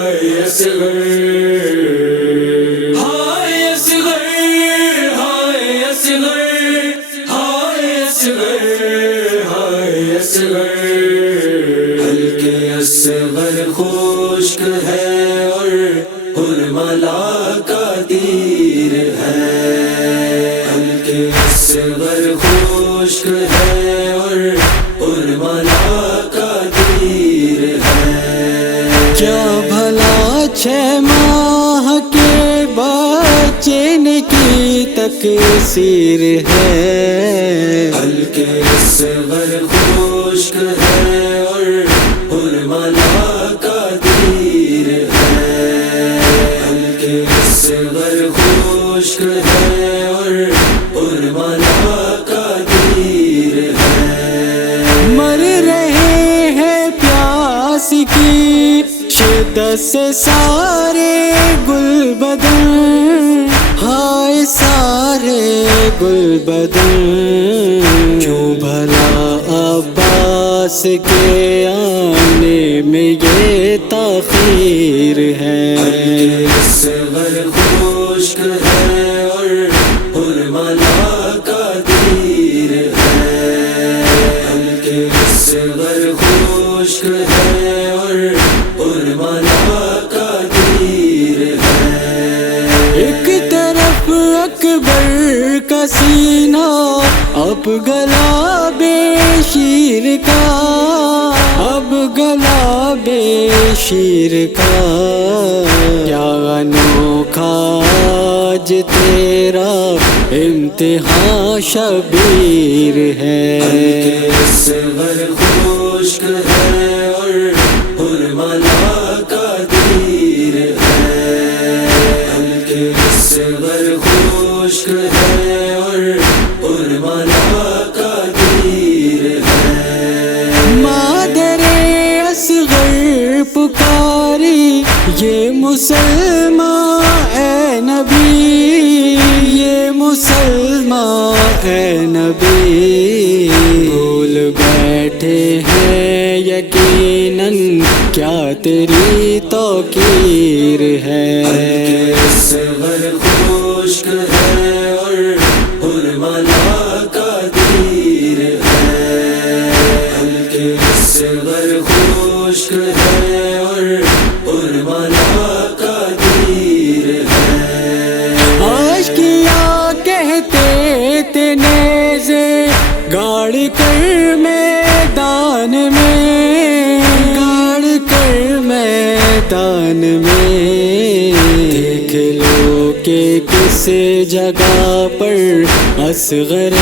ہائے اصغر، ہائے اصغر، ہائے اصغر، ہائے اصغر، ہائے اصغر، حلق اصغر خشک ہے اور حرملا کا تیر ہے، حلق اصغر خشک ہے اور حرملا کا تیر ہے، کیا بھلا 6 ماہ کے بچے کی تقصیر ہے، حلق اصغر خشک ہے اور حرملا کا تیر ہے، حلق اصغر خشک ہے اور حرملا کا تیر ہے، مر رہے ہیں پیاس کی شدت سے سارے گل بدن، ہائے سارے گل بدن، کیوں بھلا عباس کے آنے میں یہ تاخیر ہے، حلق اصغر خشک ہے اور حرملا کا تیر ہے، حلق اصغر خشک ہے اور حرملا کا تیر ہے، ایک طرف اکبر کا سینہ اب گلا بے شیر کا، اب گلا بے شیر کا، کیا انوکھا آج تیرا امتحان شبیر ہے، حلق اصغر خشک ہے اور حرملا کا تیر ہے، حلق اصغر خشک ہے اور حرملا کا تیر ہے، مادر اصغر پکاری یہ مسلمان اے نبی، یہ مسلمان اے نبی، بھول بیٹھے ہیں یقیناً کیا تیری توقیر ہے، حلق اصغر خشک ہے اور حرملا کا تیر ہے، حلق اصغر خشک ہے اور حرملا کا تیر ہے، عاشقیاں کہتے تھے نیزے گاڑ کر میدان میں، گاڑ کر میدان میں، دیکھ لو کہ کس جگہ پر اصغر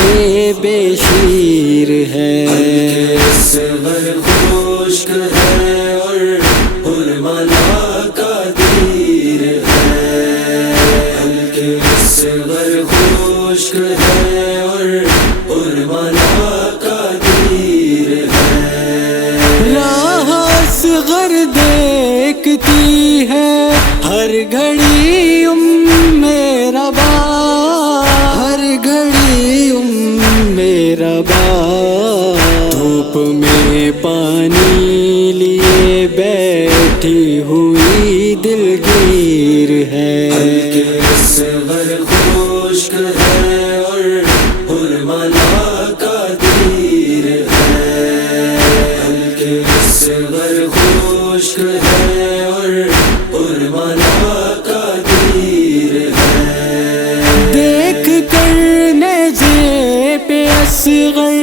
بے شیر ہے، حلق اصغر خشک ہے اور حرملا کا تیر ہے، حلق اصغر خشک ہے اور حرملا کا تیر ہے، راہ اصغر دیکھتی ہے ہر گھڑی میرا با، ہر گھڑی میرا با، دھوپ میں پانی لیے بیٹھی ہوئی دلگیر ہے، حلق اصغر خشک ہے اور حرملا کا تیر ہے، حلق اصغر خشک ہے اور حرملا کا تیر ہے، دیکھ کر نیزے پہ اصغر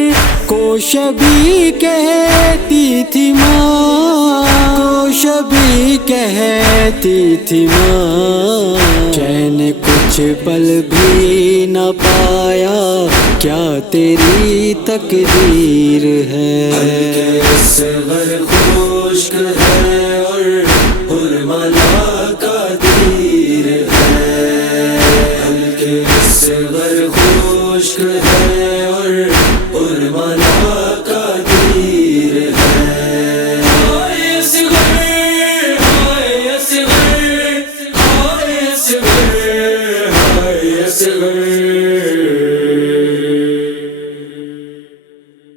کو شبی کہتی تھی ماں، کو شبی کہتی تھی ماں، چین کچھ پل بھی نہ پایا کیا تیری تقدیر ہے، حلق اصغر خشک ہے اور حرملا کا تیر ہے، حلق اصغر خشک ہے اور حرملا کا تیر ہے، ہائے اصغر، ہائے اصغر، ہائے اصغر، ہائے اصغر،